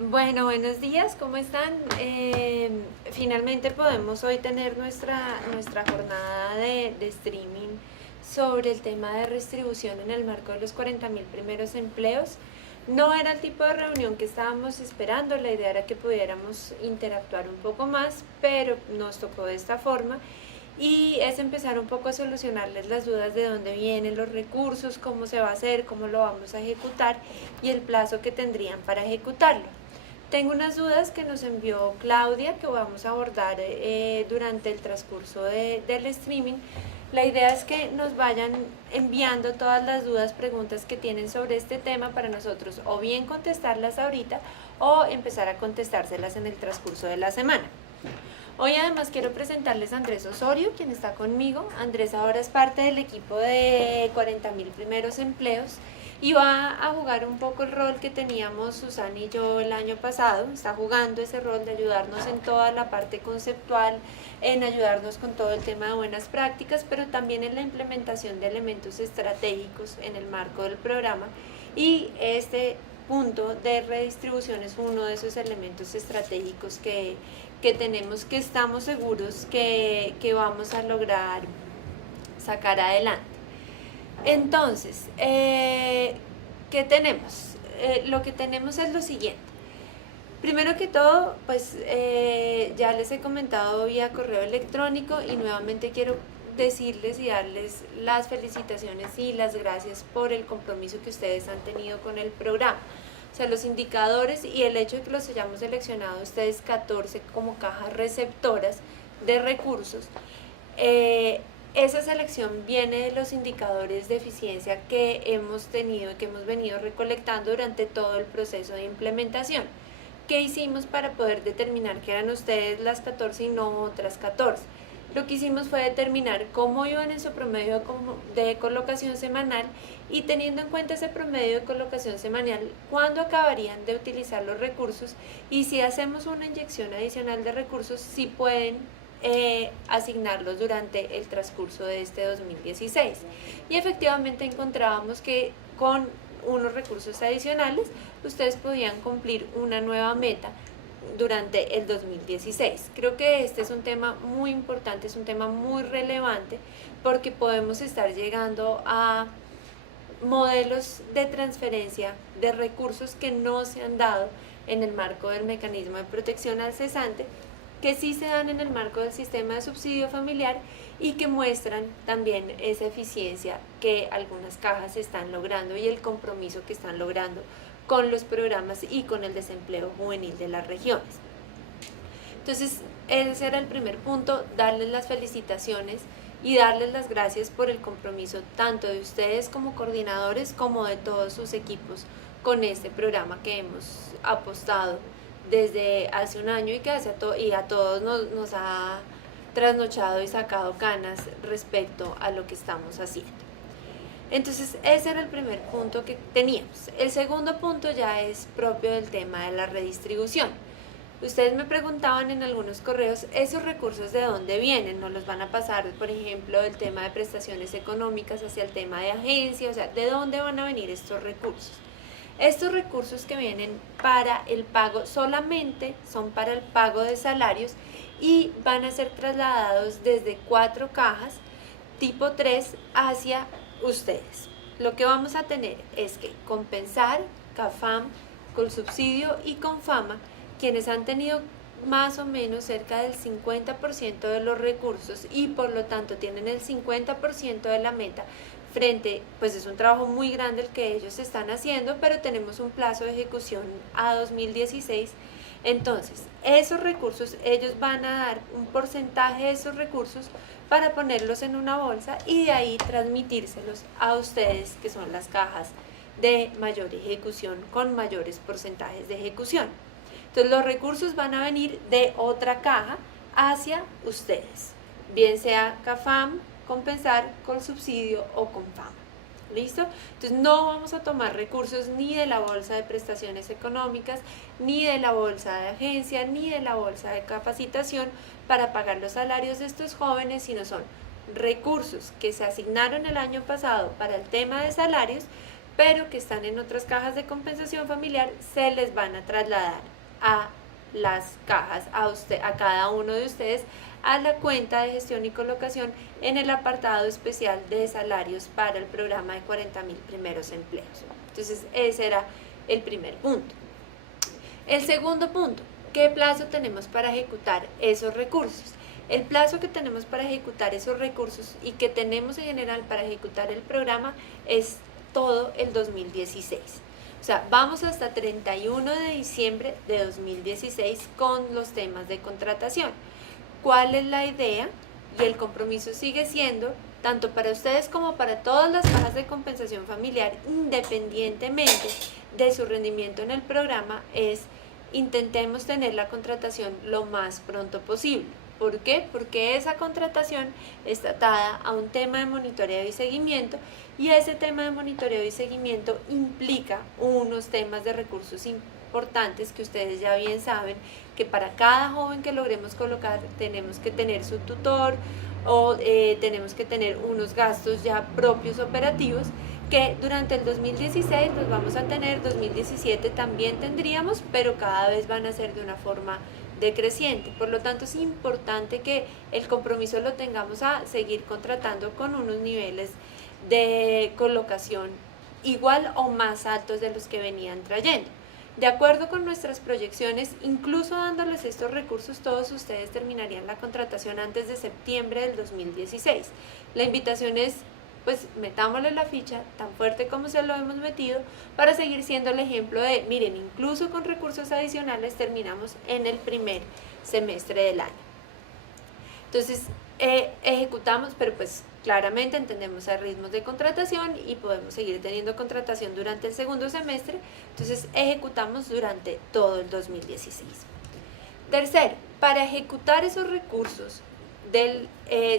Bueno, buenos días, ¿cómo están? Finalmente podemos hoy tener nuestra jornada de streaming sobre el tema de redistribución en el marco de los 40.000 primeros empleos. No era el tipo de reunión que estábamos esperando, la idea era que pudiéramos interactuar un poco más, pero nos tocó de esta forma. Y es empezar un poco a solucionarles las dudas de dónde vienen los recursos, cómo se va a hacer, cómo lo vamos a ejecutar y el plazo que tendrían para ejecutarlo. Tengo unas dudas que nos envió Claudia que vamos a abordar durante el transcurso del streaming. La idea es que nos vayan enviando todas las dudas, preguntas que tienen sobre este tema para nosotros o bien contestarlas ahorita o empezar a contestárselas en el transcurso de la semana. Hoy además quiero presentarles a Andrés Osorio, quien está conmigo. Andrés ahora es parte del equipo de 40.000 primeros empleos y va a jugar un poco el rol que teníamos Susana y yo el año pasado. Está jugando ese rol de ayudarnos en toda la parte conceptual, en ayudarnos con todo el tema de buenas prácticas, pero también en la implementación de elementos estratégicos en el marco del programa. Y este punto de redistribución es uno de esos elementos estratégicos que tenemos, que estamos seguros que vamos a lograr sacar adelante. Entonces, ¿qué tenemos? Lo que tenemos es lo siguiente. Primero que todo, pues ya les he comentado vía correo electrónico y nuevamente quiero decirles y darles las felicitaciones y las gracias por el compromiso que ustedes han tenido con el programa. O sea, los indicadores y el hecho de que los hayamos seleccionado ustedes 14 como cajas receptoras de recursos, esa selección viene de los indicadores de eficiencia que hemos tenido y que hemos venido recolectando durante todo el proceso de implementación. ¿Qué hicimos para poder determinar que eran ustedes las 14 y no otras 14? Lo que hicimos fue determinar cómo iban en su promedio de colocación semanal y teniendo en cuenta ese promedio de colocación semanal, cuándo acabarían de utilizar los recursos y si hacemos una inyección adicional de recursos, si pueden asignarlos durante el transcurso de este 2016. Y efectivamente encontrábamos que con unos recursos adicionales ustedes podían cumplir una nueva meta durante el 2016. Creo que este es un tema muy importante, es un tema muy relevante porque podemos estar llegando a modelos de transferencia de recursos que no se han dado en el marco del mecanismo de protección al cesante, que sí se dan en el marco del sistema de subsidio familiar y que muestran también esa eficiencia que algunas cajas están logrando y el compromiso que están logrando con los programas y con el desempleo juvenil de las regiones. Entonces, ese era el primer punto, darles las felicitaciones y darles las gracias por el compromiso tanto de ustedes como coordinadores como de todos sus equipos con este programa que hemos apostado desde hace un año y que a todos nos ha trasnochado y sacado canas respecto a lo que estamos haciendo. Entonces ese era el primer punto que teníamos. El segundo punto ya es propio del tema de la redistribución. Ustedes me preguntaban en algunos correos, ¿esos recursos de dónde vienen? ¿Nos los van a pasar, por ejemplo, del tema de prestaciones económicas hacia el tema de agencia? O sea, ¿de dónde van a venir estos recursos? Estos recursos que vienen para el pago solamente son para el pago de salarios y van a ser trasladados desde 4 cajas tipo 3 hacia ustedes. Lo que vamos a tener es que Compensar, CAFAM, Colsubsidio y Confama, quienes han tenido más o menos cerca del 50% de los recursos y por lo tanto tienen el 50% de la meta, pues es un trabajo muy grande el que ellos están haciendo, pero tenemos un plazo de ejecución a 2016. Entonces, esos recursos, ellos van a dar un porcentaje de esos recursos para ponerlos en una bolsa y de ahí transmitírselos a ustedes, que son las cajas de mayor ejecución con mayores porcentajes de ejecución. Entonces, los recursos van a venir de otra caja hacia ustedes, bien sea CAFAM, Compensar, Colsubsidio o Confama. ¿Listo? Entonces no vamos a tomar recursos ni de la bolsa de prestaciones económicas, ni de la bolsa de agencia, ni de la bolsa de capacitación para pagar los salarios de estos jóvenes, sino son recursos que se asignaron el año pasado para el tema de salarios, pero que están en otras cajas de compensación familiar, se les van a trasladar a las cajas, a cada uno de ustedes, a la cuenta de gestión y colocación en el apartado especial de salarios para el programa de 40.000 primeros empleos. Entonces ese era el primer punto. El segundo punto, ¿qué plazo tenemos para ejecutar esos recursos? El plazo que tenemos para ejecutar esos recursos y que tenemos en general para ejecutar el programa es todo el 2016. O sea, vamos hasta 31 de diciembre de 2016 con los temas de contratación. ¿Cuál es la idea? Y el compromiso sigue siendo, tanto para ustedes como para todas las cajas de compensación familiar, independientemente de su rendimiento en el programa, es intentemos tener la contratación lo más pronto posible. ¿Por qué? Porque esa contratación está atada a un tema de monitoreo y seguimiento, y ese tema de monitoreo y seguimiento implica unos temas de recursos importantes que ustedes ya bien saben, que para cada joven que logremos colocar tenemos que tener su tutor o tenemos que tener unos gastos ya propios operativos que durante el 2016 los vamos a tener, 2017 también tendríamos, pero cada vez van a ser de una forma decreciente. Por lo tanto, es importante que el compromiso lo tengamos a seguir contratando con unos niveles de colocación igual o más altos de los que venían trayendo. De acuerdo con nuestras proyecciones, incluso dándoles estos recursos, todos ustedes terminarían la contratación antes de septiembre del 2016. La invitación es, pues metámosle la ficha tan fuerte como se lo hemos metido para seguir siendo el ejemplo de, miren, incluso con recursos adicionales terminamos en el primer semestre del año. Entonces, ejecutamos, pero pues claramente entendemos a ritmos de contratación y podemos seguir teniendo contratación durante el segundo semestre, entonces ejecutamos durante todo el 2016. Tercero, para ejecutar esos recursos del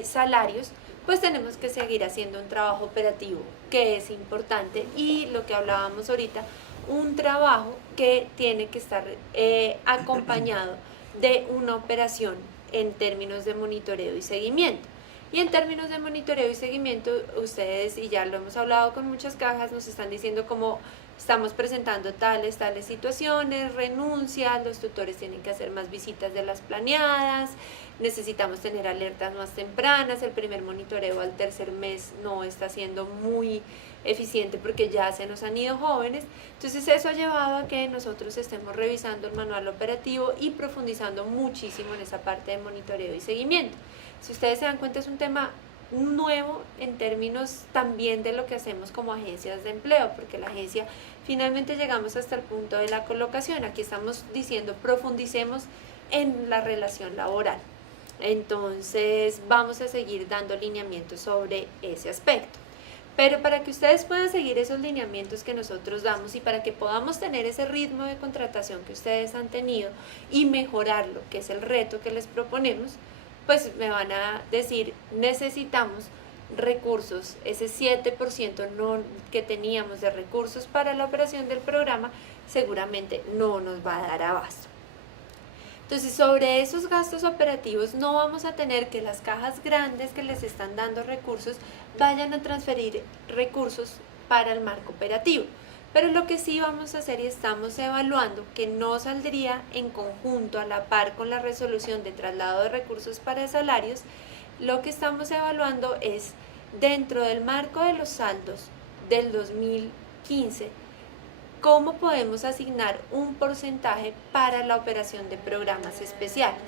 salarios, pues tenemos que seguir haciendo un trabajo operativo que es importante, y lo que hablábamos ahorita, un trabajo que tiene que estar acompañado de una operación en términos de monitoreo y seguimiento. Y en términos de monitoreo y seguimiento, ustedes, y ya lo hemos hablado con muchas cajas, nos están diciendo cómo estamos presentando tales situaciones, renuncias, los tutores tienen que hacer más visitas de las planeadas, necesitamos tener alertas más tempranas, el primer monitoreo al tercer mes no está siendo muy eficiente porque ya se nos han ido jóvenes. Entonces eso ha llevado a que nosotros estemos revisando el manual operativo y profundizando muchísimo en esa parte de monitoreo y seguimiento. Si ustedes se dan cuenta, es un tema nuevo en términos también de lo que hacemos como agencias de empleo, porque la agencia finalmente llegamos hasta el punto de la colocación. Aquí estamos diciendo profundicemos en la relación laboral. Entonces vamos a seguir dando lineamientos sobre ese aspecto. Pero para que ustedes puedan seguir esos lineamientos que nosotros damos y para que podamos tener ese ritmo de contratación que ustedes han tenido y mejorarlo, que es el reto que les proponemos, pues me van a decir, necesitamos recursos, ese 7% que teníamos de recursos para la operación del programa seguramente no nos va a dar abasto. Entonces, sobre esos gastos operativos no vamos a tener que las cajas grandes que les están dando recursos vayan a transferir recursos para el marco operativo. Pero lo que sí vamos a hacer y estamos evaluando, que no saldría en conjunto a la par con la resolución de traslado de recursos para salarios, lo que estamos evaluando es dentro del marco de los saldos del 2015, cómo podemos asignar un porcentaje para la operación de programas especiales.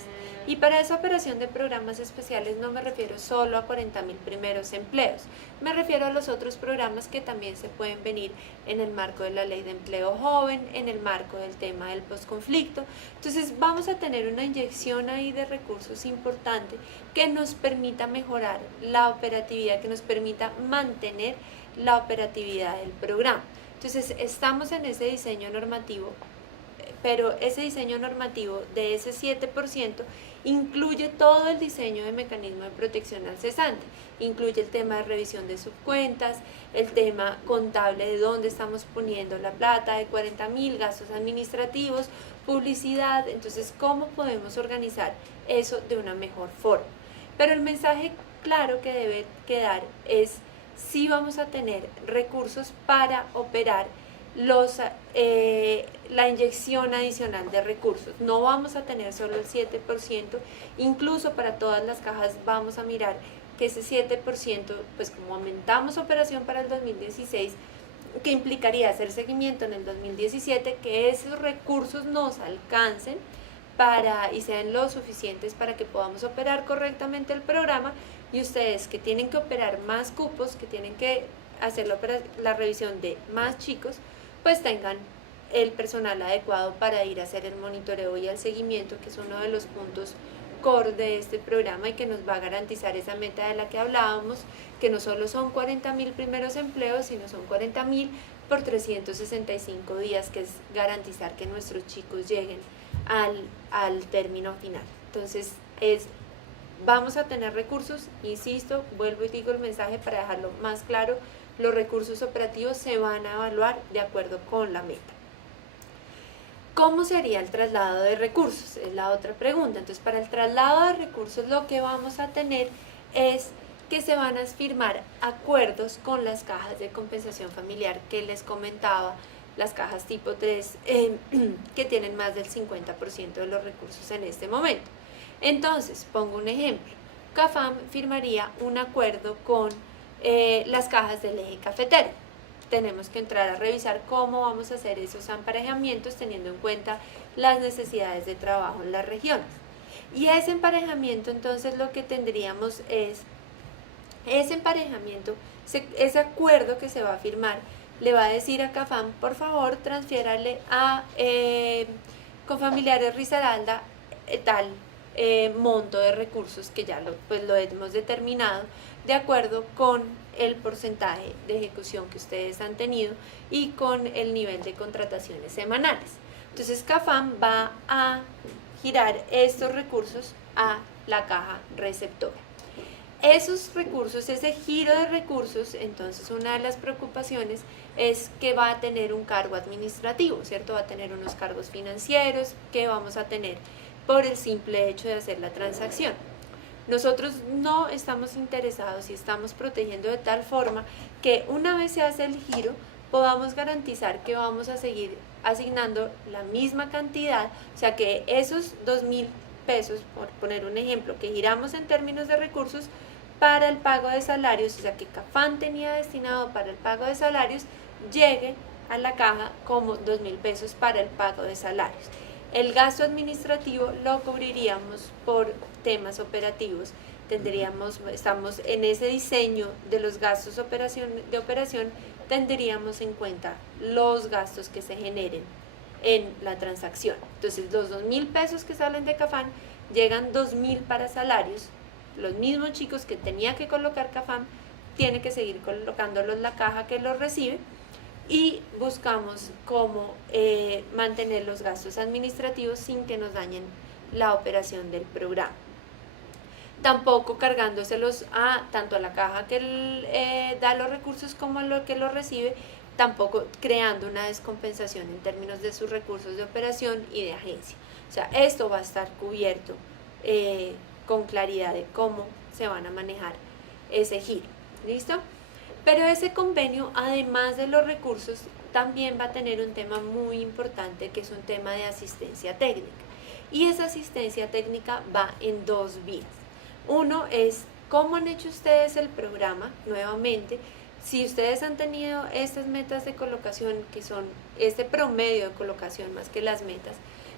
Y para esa operación de programas especiales no me refiero solo a 40.000 primeros empleos, me refiero a los otros programas que también se pueden venir en el marco de la Ley de Empleo Joven, en el marco del tema del posconflicto. Entonces vamos a tener una inyección ahí de recursos importante que nos permita mejorar la operatividad, que nos permita mantener la operatividad del programa. Entonces estamos en ese diseño normativo, pero ese diseño normativo de ese 7% incluye todo el diseño de mecanismo de protección al cesante, incluye el tema de revisión de subcuentas, el tema contable de dónde estamos poniendo la plata, de 40.000, gastos administrativos, publicidad. Entonces, ¿cómo podemos organizar eso de una mejor forma? Pero el mensaje claro que debe quedar es sí vamos a tener recursos para operar la inyección adicional de recursos. No vamos a tener solo el 7%, incluso para todas las cajas vamos a mirar que ese 7%, pues como aumentamos operación para el 2016, que implicaría hacer seguimiento en el 2017, que esos recursos nos alcancen y sean lo suficientes para que podamos operar correctamente el programa, y ustedes que tienen que operar más cupos, que tienen que hacer la revisión de más chicos, pues tengan el personal adecuado para ir a hacer el monitoreo y el seguimiento, que es uno de los puntos core de este programa y que nos va a garantizar esa meta de la que hablábamos, que no solo son 40.000 primeros empleos, sino son 40.000 por 365 días, que es garantizar que nuestros chicos lleguen al término final. Entonces vamos a tener recursos, insisto, vuelvo y digo el mensaje para dejarlo más claro, los recursos operativos se van a evaluar de acuerdo con la meta. ¿Cómo sería el traslado de recursos? Es la otra pregunta. Entonces, para el traslado de recursos lo que vamos a tener es que se van a firmar acuerdos con las cajas de compensación familiar que les comentaba, las cajas tipo 3 que tienen más del 50% de los recursos en este momento. Entonces, pongo un ejemplo. CAFAM firmaría un acuerdo con las cajas del eje cafetero. Tenemos que entrar a revisar cómo vamos a hacer esos emparejamientos teniendo en cuenta las necesidades de trabajo en las regiones. Y ese emparejamiento, entonces, lo que tendríamos es, ese emparejamiento, ese acuerdo que se va a firmar, le va a decir a CAFAM, por favor, transfiérale a Confamiliares Risaralda tal monto de recursos que ya lo hemos determinado de acuerdo con el porcentaje de ejecución que ustedes han tenido y con el nivel de contrataciones semanales. Entonces CAFAM va a girar estos recursos a la caja receptora. Esos recursos, ese giro de recursos, entonces una de las preocupaciones es que va a tener un cargo administrativo, ¿cierto? Va a tener unos cargos financieros que vamos a tener por el simple hecho de hacer la transacción. Nosotros no estamos interesados y estamos protegiendo de tal forma que una vez se hace el giro podamos garantizar que vamos a seguir asignando la misma cantidad, o sea que esos 2.000 pesos, por poner un ejemplo, que giramos en términos de recursos para el pago de salarios, o sea que CAFAM tenía destinado para el pago de salarios, llegue a la caja como 2.000 pesos para el pago de salarios. El gasto administrativo lo cubriríamos por temas operativos. Estamos en ese diseño de los gastos de operación, tendríamos en cuenta los gastos que se generen en la transacción. Entonces, los 2.000 pesos que salen de CAFAM, llegan 2.000 para salarios. Los mismos chicos que tenía que colocar CAFAM, tiene que seguir colocándolos en la caja que los recibe, y buscamos cómo mantener los gastos administrativos sin que nos dañen la operación del programa. Tampoco cargándoselos tanto a la caja que da los recursos como a lo que los recibe, tampoco creando una descompensación en términos de sus recursos de operación y de agencia. O sea, esto va a estar cubierto con claridad de cómo se van a manejar ese giro. ¿Listo? Pero ese convenio, además de los recursos, también va a tener un tema muy importante, que es un tema de asistencia técnica. Y esa asistencia técnica va en dos vías. Uno es cómo han hecho ustedes el programa, nuevamente. Si ustedes han tenido estas metas de colocación, que son este promedio de colocación más que las metas,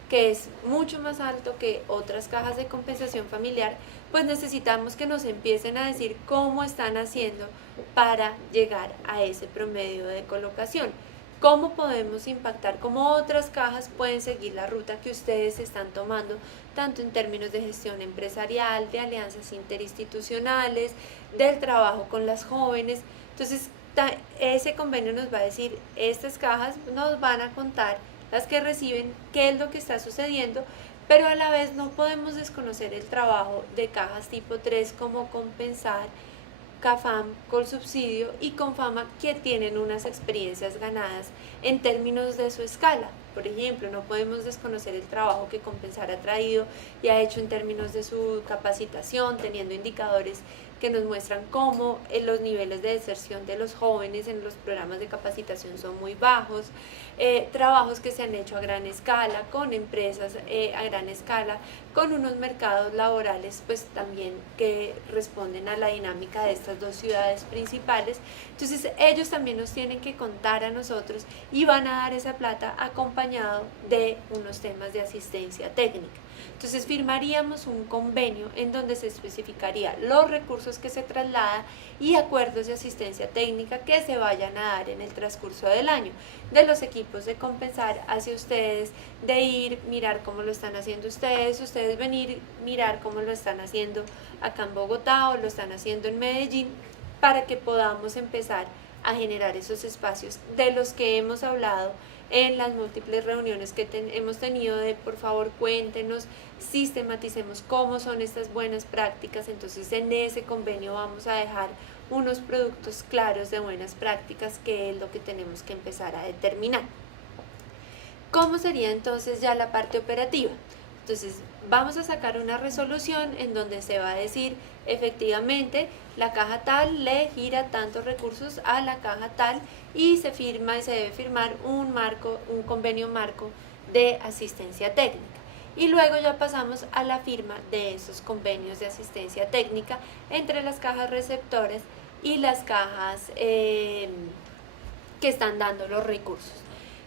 que es mucho más alto que otras cajas de compensación familiar, pues necesitamos que nos empiecen a decir cómo están haciendo para llegar a ese promedio de colocación. Cómo podemos impactar, cómo otras cajas pueden seguir la ruta que ustedes están tomando, tanto en términos de gestión empresarial, de alianzas interinstitucionales, del trabajo con las jóvenes. Entonces, ese convenio nos va a decir, estas cajas nos van a contar, las que reciben, qué es lo que está sucediendo, pero a la vez no podemos desconocer el trabajo de cajas tipo 3 como Compensar, CAFAM, Colsubsidio y Confama, que tienen unas experiencias ganadas en términos de su escala. Por ejemplo, no podemos desconocer el trabajo que Compensar ha traído y ha hecho en términos de su capacitación, teniendo indicadores que nos muestran cómo los niveles de deserción de los jóvenes en los programas de capacitación son muy bajos, trabajos que se han hecho a gran escala, con empresas a gran escala, con unos mercados laborales pues también que responden a la dinámica de estas dos ciudades principales. Entonces ellos también nos tienen que contar a nosotros y van a dar esa plata acompañado de unos temas de asistencia técnica. Entonces firmaríamos un convenio en donde se especificaría los recursos que se trasladan y acuerdos de asistencia técnica que se vayan a dar en el transcurso del año, de los equipos de Compensar hacia ustedes, de ir, mirar cómo lo están haciendo ustedes venir, mirar cómo lo están haciendo acá en Bogotá o lo están haciendo en Medellín, para que podamos empezar a generar esos espacios de los que hemos hablado en las múltiples reuniones que hemos tenido de por favor cuéntenos, sistematicemos cómo son estas buenas prácticas. Entonces en ese convenio vamos a dejar unos productos claros de buenas prácticas, que es lo que tenemos que empezar a determinar. ¿Cómo sería entonces ya la parte operativa? Entonces vamos a sacar una resolución en donde se va a decir efectivamente la caja tal le gira tantos recursos a la caja tal y se firma y se debe firmar un convenio marco de asistencia técnica. Y luego ya pasamos a la firma de esos convenios de asistencia técnica entre las cajas receptoras y las cajas que están dando los recursos.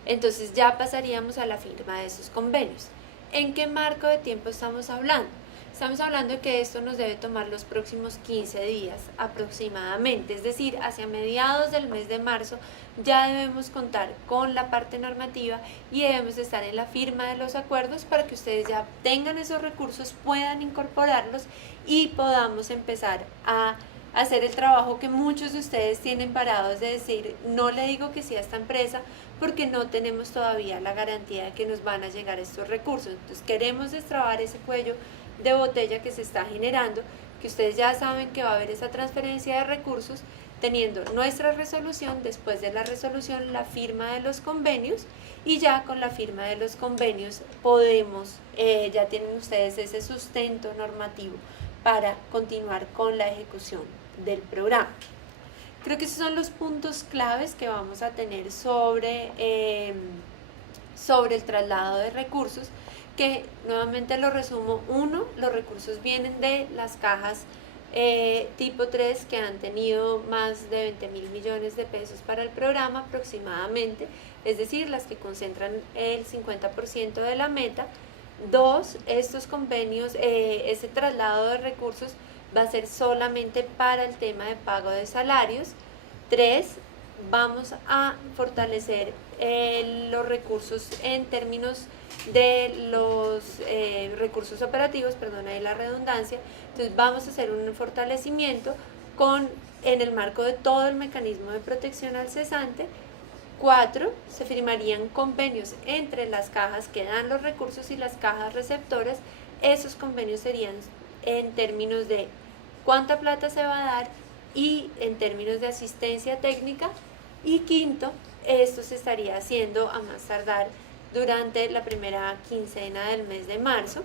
Entonces ya pasaríamos a la firma de esos convenios. ¿En qué marco de tiempo estamos hablando? Estamos hablando de que esto nos debe tomar los próximos 15 días aproximadamente, es decir, hacia mediados del mes de marzo ya debemos contar con la parte normativa y debemos estar en la firma de los acuerdos para que ustedes ya tengan esos recursos, puedan incorporarlos y podamos empezar a hacer el trabajo que muchos de ustedes tienen parados de decir, no le digo que sí a esta empresa porque no tenemos todavía la garantía de que nos van a llegar estos recursos. Entonces queremos destrabar ese cuello de botella que se está generando, que ustedes ya saben que va a haber esa transferencia de recursos, teniendo nuestra resolución, después de la resolución la firma de los convenios, y ya con la firma de los convenios podemos, ya tienen ustedes ese sustento normativo para continuar con la ejecución del programa. Creo que esos son los puntos claves que vamos a tener sobre el traslado de recursos, que nuevamente lo resumo. Uno, los recursos vienen de las cajas tipo 3 que han tenido más de 20.000 millones de pesos para el programa aproximadamente, es decir, las que concentran el 50% de la meta. Dos, estos convenios, ese traslado de recursos va a ser solamente para el tema de pago de salarios. Tres, vamos a fortalecer los recursos en términos de los recursos operativos, perdón, ahí la redundancia. Entonces vamos a hacer un fortalecimiento en el marco de todo el mecanismo de protección al cesante. 4, se firmarían convenios entre las cajas que dan los recursos y las cajas receptoras. Esos convenios serían en términos de cuánta plata se va a dar y en términos de asistencia técnica. Y quinto, esto se estaría haciendo a más tardar durante la primera quincena del mes de marzo.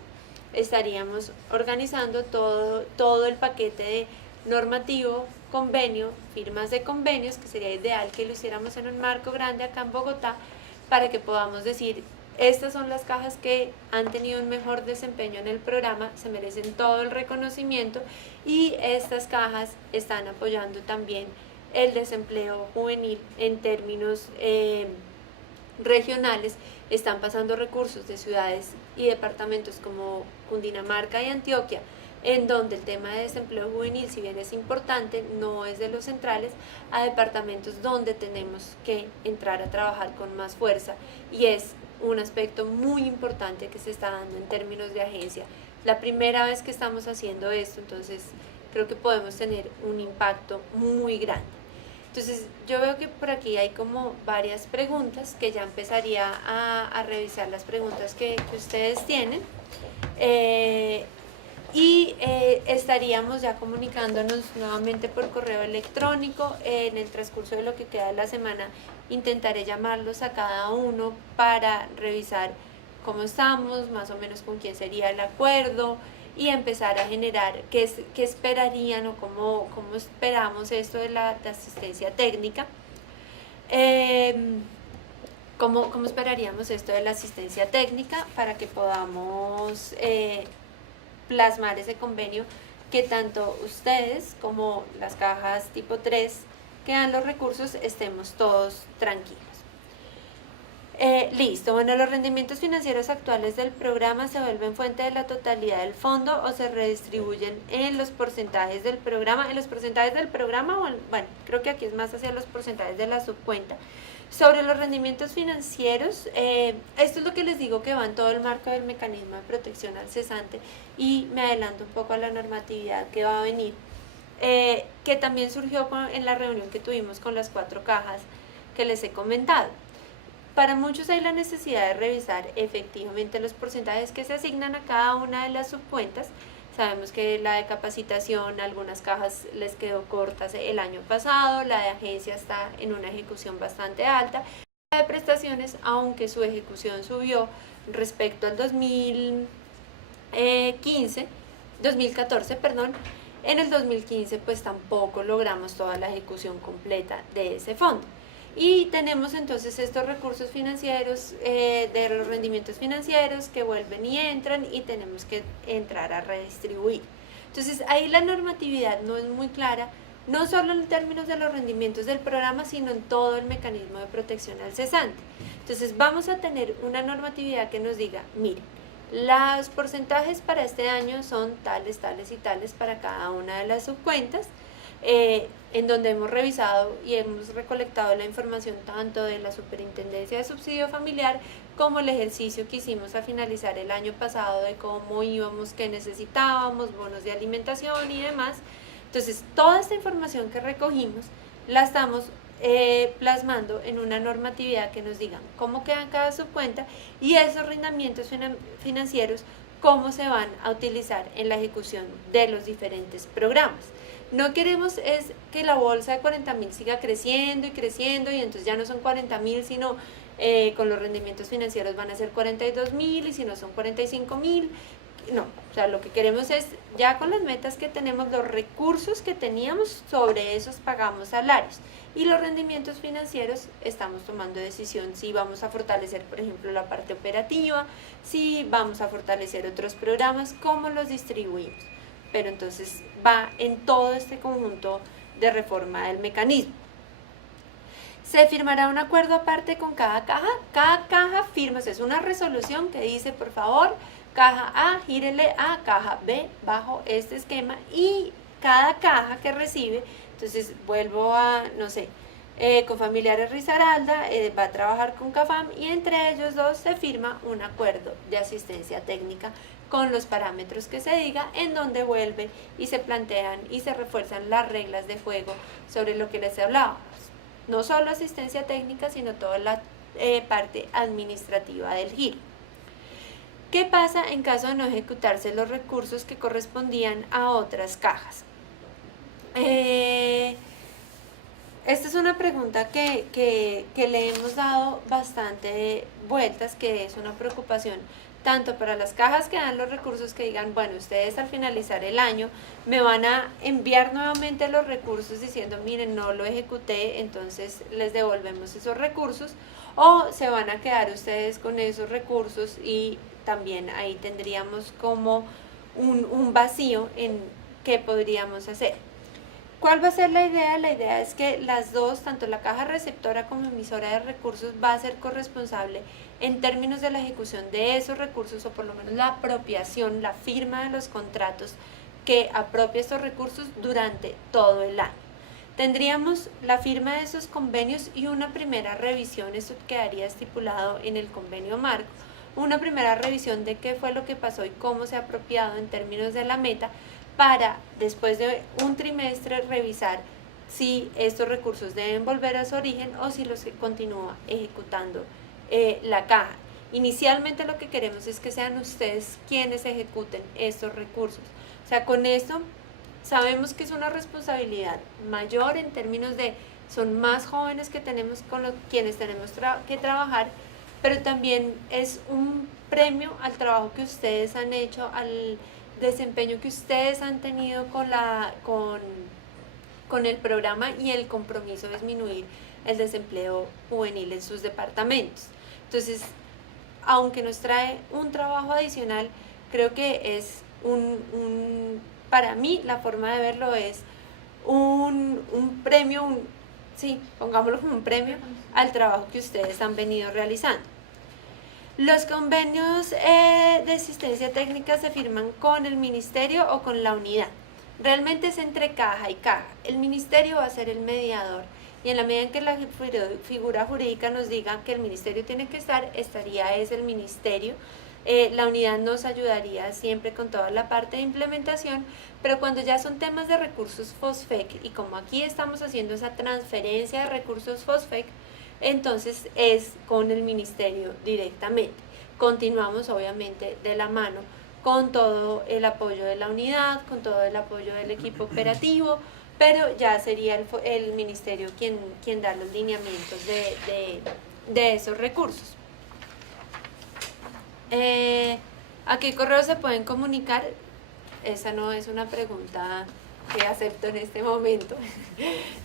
Estaríamos organizando todo el paquete de normativo, convenio, firmas de convenios, que sería ideal que lo hiciéramos en un marco grande acá en Bogotá, para que podamos decir, estas son las cajas que han tenido un mejor desempeño en el programa, se merecen todo el reconocimiento, y estas cajas están apoyando también el desempleo juvenil en términos regionales. Están pasando recursos de ciudades y departamentos como Cundinamarca y Antioquia, en donde el tema de desempleo juvenil, si bien es importante, no es de los centrales, a departamentos donde tenemos que entrar a trabajar con más fuerza, y es un aspecto muy importante que se está dando en términos de agencia. La primera vez que estamos haciendo esto, entonces creo que podemos tener un impacto muy grande. Entonces yo veo que por aquí hay como varias preguntas, que ya empezaría a revisar las preguntas que ustedes tienen. y estaríamos ya comunicándonos nuevamente por correo electrónico. En el transcurso de lo que queda de la semana intentaré llamarlos a cada uno para revisar cómo estamos, más o menos con quién sería el acuerdo y empezar a generar qué esperarían o cómo esperamos esto de la asistencia técnica. ¿Cómo esperaríamos esto de la asistencia técnica para que podamos plasmar ese convenio, que tanto ustedes como las cajas tipo 3 que dan los recursos estemos todos tranquilos? Listo, bueno, los rendimientos financieros actuales del programa se vuelven fuente de la totalidad del fondo o se redistribuyen en los porcentajes del programa. En los porcentajes del programa, bueno, creo que aquí es más hacia los porcentajes de la subcuenta. Sobre los rendimientos financieros, esto es lo que les digo que va en todo el marco del mecanismo de protección al cesante, y me adelanto un poco a la normatividad que va a venir, que también surgió en la reunión que tuvimos con las 4 cajas que les he comentado. Para muchos hay la necesidad de revisar efectivamente los porcentajes que se asignan a cada una de las subcuentas. Sabemos que la de capacitación, algunas cajas les quedó cortas el año pasado, la de agencia está en una ejecución bastante alta. La de prestaciones, aunque su ejecución subió respecto al 2014, en el 2015 pues tampoco logramos toda la ejecución completa de ese fondo. Y tenemos entonces estos recursos financieros de los rendimientos financieros que vuelven y entran, y tenemos que entrar a redistribuir. Entonces ahí la normatividad no es muy clara, no solo en términos de los rendimientos del programa, sino en todo el mecanismo de protección al cesante. Entonces vamos a tener una normatividad que nos diga, miren, los porcentajes para este año son tales, tales y tales para cada una de las subcuentas, en donde hemos revisado y hemos recolectado la información tanto de la Superintendencia de Subsidio Familiar como el ejercicio que hicimos a finalizar el año pasado de cómo íbamos, qué necesitábamos, bonos de alimentación y demás. Entonces, toda esta información que recogimos la estamos plasmando en una normatividad que nos diga cómo quedan cada subcuenta y esos rendimientos financieros cómo se van a utilizar en la ejecución de los diferentes programas. No queremos es que la bolsa de 40.000 siga creciendo y creciendo, y entonces ya no son 40.000, sino con los rendimientos financieros van a ser 42.000, y si no son 45.000. No, o sea, lo que queremos es, ya con las metas que tenemos, los recursos que teníamos, sobre esos pagamos salarios. Y los rendimientos financieros estamos tomando decisión si vamos a fortalecer, por ejemplo, la parte operativa, si vamos a fortalecer otros programas, cómo los distribuimos. Pero entonces va en todo este conjunto de reforma del mecanismo. Se firmará un acuerdo aparte con cada caja firma, es una resolución que dice, por favor, caja A, gírele a caja B bajo este esquema, y cada caja que recibe, entonces vuelvo a, no sé, con Familiares Risaralda, va a trabajar con CAFAM, y entre ellos dos se firma un acuerdo de asistencia técnica con los parámetros que se diga, en donde vuelve y se plantean y se refuerzan las reglas de juego sobre lo que les hablábamos. No solo asistencia técnica, sino toda la parte administrativa del giro. ¿Qué pasa en caso de no ejecutarse los recursos que correspondían a otras cajas? Esta es una pregunta que le hemos dado bastante vueltas, que es una preocupación tanto para las cajas que dan los recursos, que digan, bueno, ustedes al finalizar el año me van a enviar nuevamente los recursos diciendo, miren, no lo ejecuté, entonces les devolvemos esos recursos, o se van a quedar ustedes con esos recursos, y también ahí tendríamos como un vacío en qué podríamos hacer. ¿Cuál va a ser la idea? La idea es que las dos, tanto la caja receptora como emisora de recursos, va a ser corresponsable en términos de la ejecución de esos recursos, o por lo menos la apropiación, la firma de los contratos que apropia estos recursos durante todo el año. Tendríamos la firma de esos convenios y una primera revisión, esto quedaría estipulado en el convenio marco, una primera revisión de qué fue lo que pasó y cómo se ha apropiado en términos de la meta, para después de un trimestre revisar si estos recursos deben volver a su origen o si los continúa ejecutando la caja. Inicialmente lo que queremos es que sean ustedes quienes ejecuten estos recursos. O sea, con esto sabemos que es una responsabilidad mayor en términos de son más jóvenes que tenemos con quienes tenemos que trabajar, pero también es un premio al trabajo que ustedes han hecho, al desempeño que ustedes han tenido con el programa y el compromiso de disminuir el desempleo juvenil en sus departamentos. Entonces, aunque nos trae un trabajo adicional, creo que es para mí la forma de verlo es un premio, sí, pongámoslo como un premio al trabajo que ustedes han venido realizando. Los convenios de asistencia técnica se firman con el ministerio o con la unidad. Realmente es entre caja y caja. El ministerio va a ser el mediador y en la medida en que la figura jurídica nos diga que el ministerio tiene que estar, es el ministerio. La unidad nos ayudaría siempre con toda la parte de implementación, pero cuando ya son temas de recursos FOSFEC y como aquí estamos haciendo esa transferencia de recursos FOSFEC, entonces es con el ministerio directamente. Continuamos obviamente de la mano con todo el apoyo de la unidad, con todo el apoyo del equipo operativo, pero ya sería el ministerio quien da los lineamientos de esos recursos. ¿A qué correo se pueden comunicar? Esa no es una pregunta que acepto en este momento,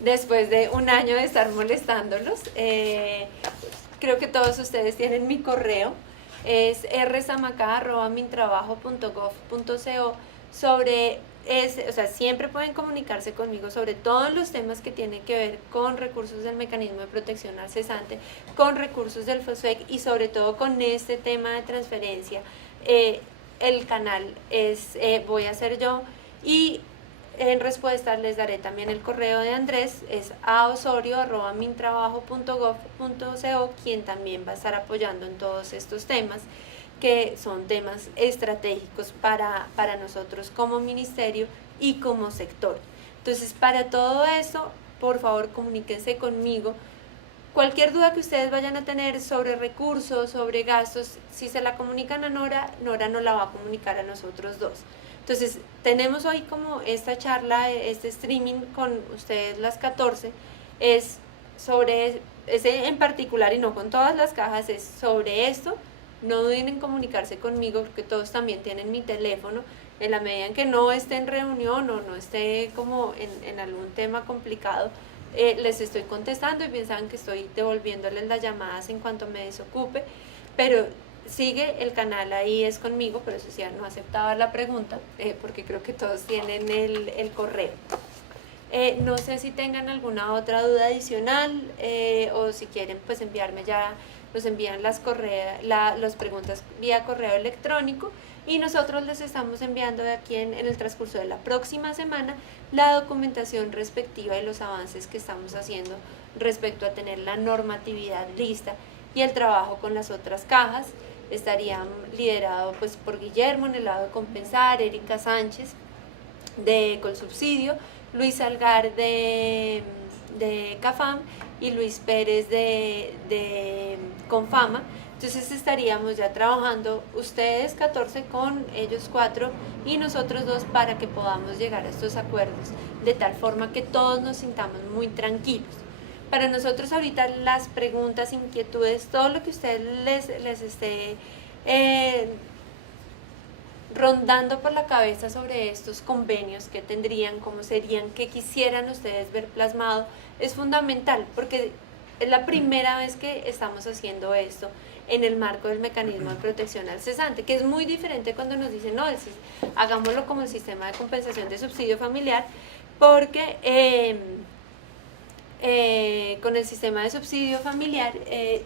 después de un año de estar molestándolos. Creo que todos ustedes tienen mi correo, es rsamaca@mintrabajo.gov.co. o sea, siempre pueden comunicarse conmigo sobre todos los temas que tienen que ver con recursos del mecanismo de protección al cesante, con recursos del FOSFEC y sobre todo con este tema de transferencia. El canal voy a ser yo y en respuesta les daré también el correo de Andrés, es aosorio@mintrabajo.gov.co, quien también va a estar apoyando en todos estos temas, que son temas estratégicos para nosotros como ministerio y como sector. Entonces, para todo eso, por favor, comuníquense conmigo. Cualquier duda que ustedes vayan a tener sobre recursos, sobre gastos, si se la comunican a Nora, Nora nos la va a comunicar a nosotros dos. Entonces, tenemos hoy como esta charla, este streaming con ustedes las 14, es sobre ese en particular y no con todas las cajas, es sobre esto. No duden en comunicarse conmigo porque todos también tienen mi teléfono. En la medida en que no esté en reunión o no esté como en algún tema complicado, les estoy contestando y piensan que estoy devolviéndoles las llamadas en cuanto me desocupe, pero sigue el canal ahí, es conmigo, pero eso sí, no aceptaba la pregunta porque creo que todos tienen el correo. No sé si tengan alguna otra duda adicional o si quieren pues enviarme ya, nos envían las preguntas vía correo electrónico y nosotros les estamos enviando de aquí en el transcurso de la próxima semana la documentación respectiva y los avances que estamos haciendo respecto a tener la normatividad lista y el trabajo con las otras cajas. Estaría liderado pues por Guillermo en el lado de compensar, Erika Sánchez de Colsubsidio, Luis Salgar de CAFAM y Luis Pérez de Confama. Entonces estaríamos ya trabajando ustedes 14 con ellos 4 y nosotros 2 para que podamos llegar a estos acuerdos de tal forma que todos nos sintamos muy tranquilos. Para nosotros ahorita las preguntas, inquietudes, todo lo que ustedes les esté rondando por la cabeza sobre estos convenios, que tendrían, cómo serían, qué quisieran ustedes ver plasmado, es fundamental porque es la primera vez que estamos haciendo esto en el marco del mecanismo de protección al cesante, que es muy diferente cuando nos dicen, no, hagámoslo como el sistema de compensación de subsidio familiar, porque con el sistema de subsidio familiar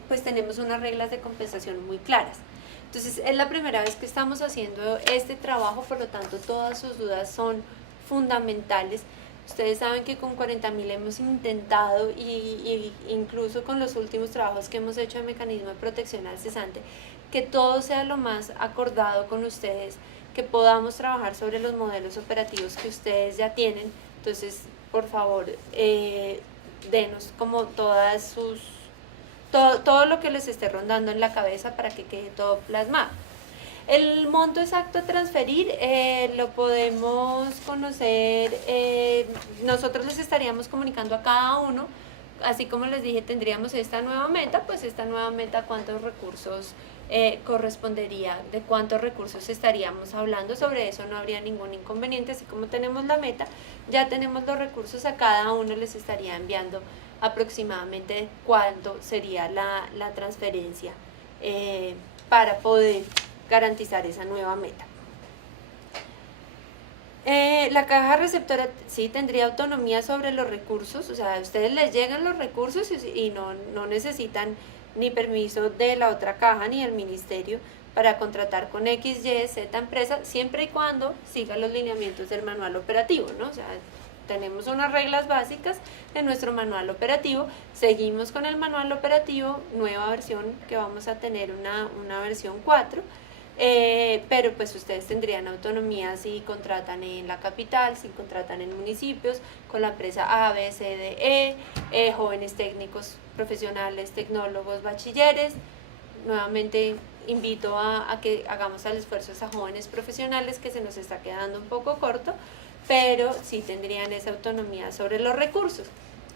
pues tenemos unas reglas de compensación muy claras. Entonces es la primera vez que estamos haciendo este trabajo, por lo tanto todas sus dudas son fundamentales. Ustedes saben que con 40.000 hemos intentado y incluso con los últimos trabajos que hemos hecho de mecanismo de protección al cesante, que todo sea lo más acordado con ustedes, que podamos trabajar sobre los modelos operativos que ustedes ya tienen. Entonces, por favor, denos como todas todo lo que les esté rondando en la cabeza para que quede todo plasmado. El monto exacto a transferir lo podemos conocer, nosotros les estaríamos comunicando a cada uno, así como les dije, tendríamos esta nueva meta, pues esta nueva meta, cuántos recursos correspondería, de cuántos recursos estaríamos hablando. Sobre eso no habría ningún inconveniente, así como tenemos la meta, ya tenemos los recursos, a cada uno les estaría enviando aproximadamente cuánto sería la transferencia para poder garantizar esa nueva meta. La caja receptora sí tendría autonomía sobre los recursos, o sea, a ustedes les llegan los recursos y no necesitan ni permiso de la otra caja ni del ministerio para contratar con X, Y, Z empresa, siempre y cuando siga los lineamientos del manual operativo, ¿no? O sea, tenemos unas reglas básicas de nuestro manual operativo, seguimos con el manual operativo, nueva versión que vamos a tener una versión 4, pero pues ustedes tendrían autonomía si contratan en la capital, si contratan en municipios, con la empresa A, B, C, D, E, jóvenes técnicos, profesionales, tecnólogos, bachilleres. Nuevamente invito a que hagamos el esfuerzo a esos jóvenes profesionales, que se nos está quedando un poco corto, pero sí tendrían esa autonomía sobre los recursos.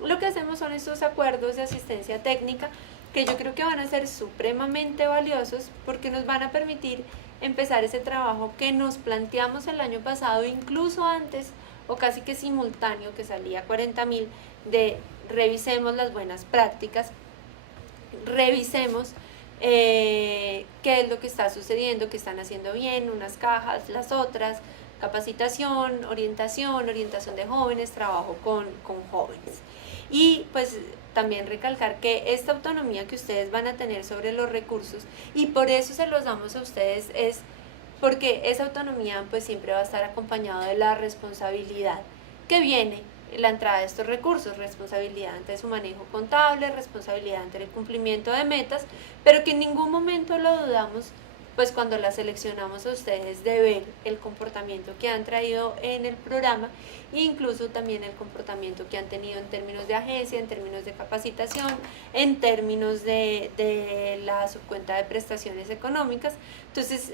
Lo que hacemos son estos acuerdos de asistencia técnica, que yo creo que van a ser supremamente valiosos porque nos van a permitir empezar ese trabajo que nos planteamos el año pasado, incluso antes o casi que simultáneo, que salía 40.000, de revisemos las buenas prácticas, revisemos qué es lo que está sucediendo, qué están haciendo bien unas cajas, las otras, capacitación, orientación de jóvenes, trabajo con jóvenes. Y pues también recalcar que esta autonomía que ustedes van a tener sobre los recursos, y por eso se los damos a ustedes, es porque esa autonomía pues siempre va a estar acompañado de la responsabilidad que viene la entrada de estos recursos, responsabilidad ante su manejo contable, responsabilidad ante el cumplimiento de metas, pero que en ningún momento lo dudamos, pues cuando la seleccionamos a ustedes, de ver el comportamiento que han traído en el programa e incluso también el comportamiento que han tenido en términos de agencia, en términos de capacitación, en términos de la subcuenta de prestaciones económicas. Entonces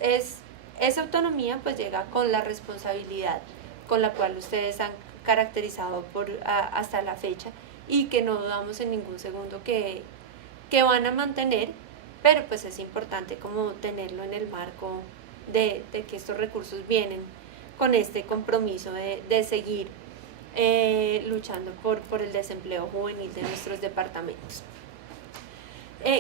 esa autonomía pues llega con la responsabilidad con la cual ustedes han caracterizado hasta la fecha, y que no dudamos en ningún segundo que van a mantener. Pero pues es importante como tenerlo en el marco de que estos recursos vienen con este compromiso de seguir luchando por el desempleo juvenil de nuestros departamentos.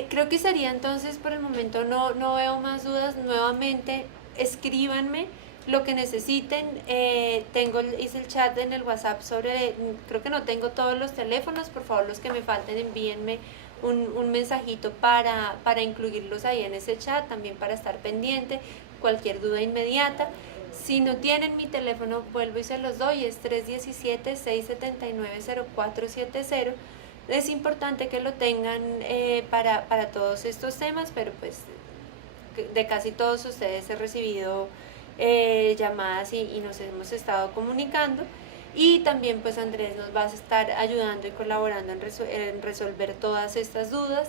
Creo que sería entonces, por el momento no veo más dudas. Nuevamente escríbanme lo que necesiten. Hice el chat en el WhatsApp creo que no tengo todos los teléfonos, por favor los que me falten envíenme un mensajito para incluirlos ahí en ese chat, también para estar pendiente, cualquier duda inmediata. Si no tienen mi teléfono, vuelvo y se los doy, es 317-679-0470. Es importante que lo tengan para todos estos temas, pero pues de casi todos ustedes he recibido llamadas y nos hemos estado comunicando. Y también pues Andrés nos va a estar ayudando y colaborando en resolver todas estas dudas.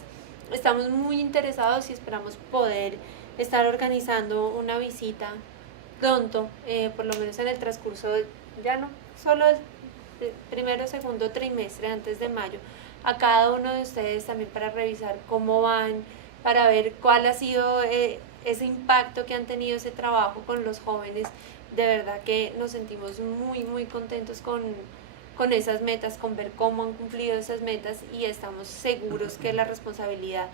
Estamos muy interesados y esperamos poder estar organizando una visita pronto, por lo menos en el transcurso ya no solo el primero o segundo trimestre, antes de mayo, a cada uno de ustedes también, para revisar cómo van, para ver cuál ha sido ese impacto que han tenido ese trabajo con los jóvenes. De verdad que nos sentimos muy muy contentos con esas metas, con ver cómo han cumplido esas metas, y estamos seguros que la responsabilidad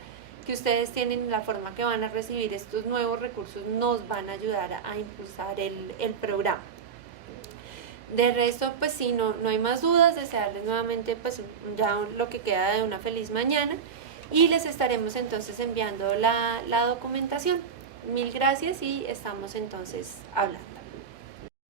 que ustedes tienen, la forma que van a recibir estos nuevos recursos, nos van a ayudar a impulsar el programa. De resto, pues sí, no hay más dudas. Desearles nuevamente pues ya lo que queda de una feliz mañana, y les estaremos entonces enviando la documentación. Mil gracias y estamos entonces hablando.